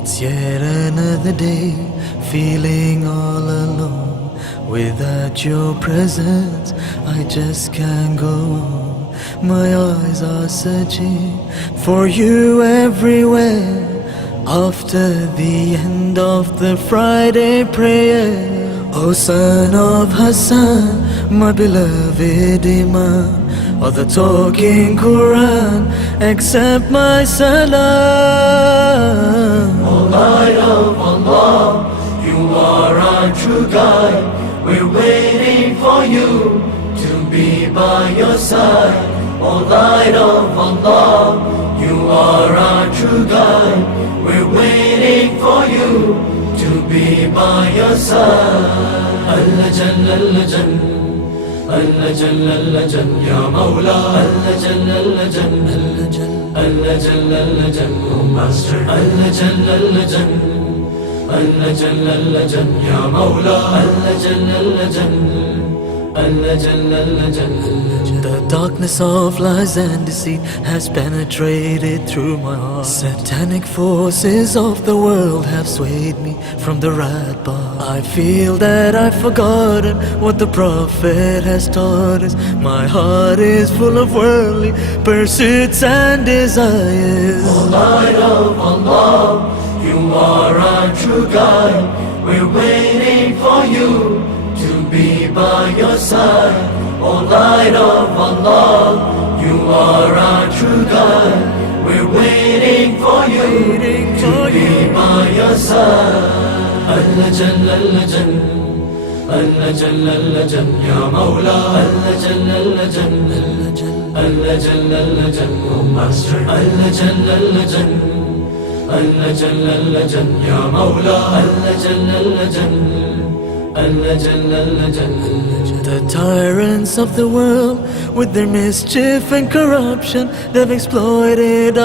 It's yet another day, feeling all alone. Without your presence, I just can't go on. My eyes are searching for you everywhere. After the end of the Friday prayer, O son of Hassan, my beloved Imam of the talking Quran, accept my salam. O light of Allah, you are our true guide. We're waiting for you to be by your side. O light of Allah, you are our true guide. We're waiting for you to be by your side. Allah Jalla Allah Jalla, Allah Jalla Allah Jalla, Ya Mawla. Allah Jalla Allah Jalla, Allah Jalla Allah Jalla, O Master. Allah Jalla Allah Jalla, Allah Jalla Allah Jalla, Ya Mawla. Allah Jalla Allah Jalla, Allah Jalla Allah Jalla. The darkness of lies and deceit has penetrated through my heart. Satanic forces of the world have swayed me from the right path. I feel that I've forgotten what the Prophet has taught us. My heart is full of worldly pursuits and desires. O light of Allah, you are our true guide. We're waiting for you to be by your side. O light of Allah, you are our true guide. We're waiting for you to be by your side. Allah Jalla Allah Jalla, Allah Jalla Allah Jalla, Ya Mawla. Allah Jalla Allah Jalla, Allah Jalla Allah Jalla, O Master. Allah Jalla Allah Jalla, Allah Jalla Allah Jalla, Ya Mawla. Allah Jalla Allah Jalla, Allah Jalla Allah Jalla. The tyrants of the world, with their mischief and corruption, they've exploited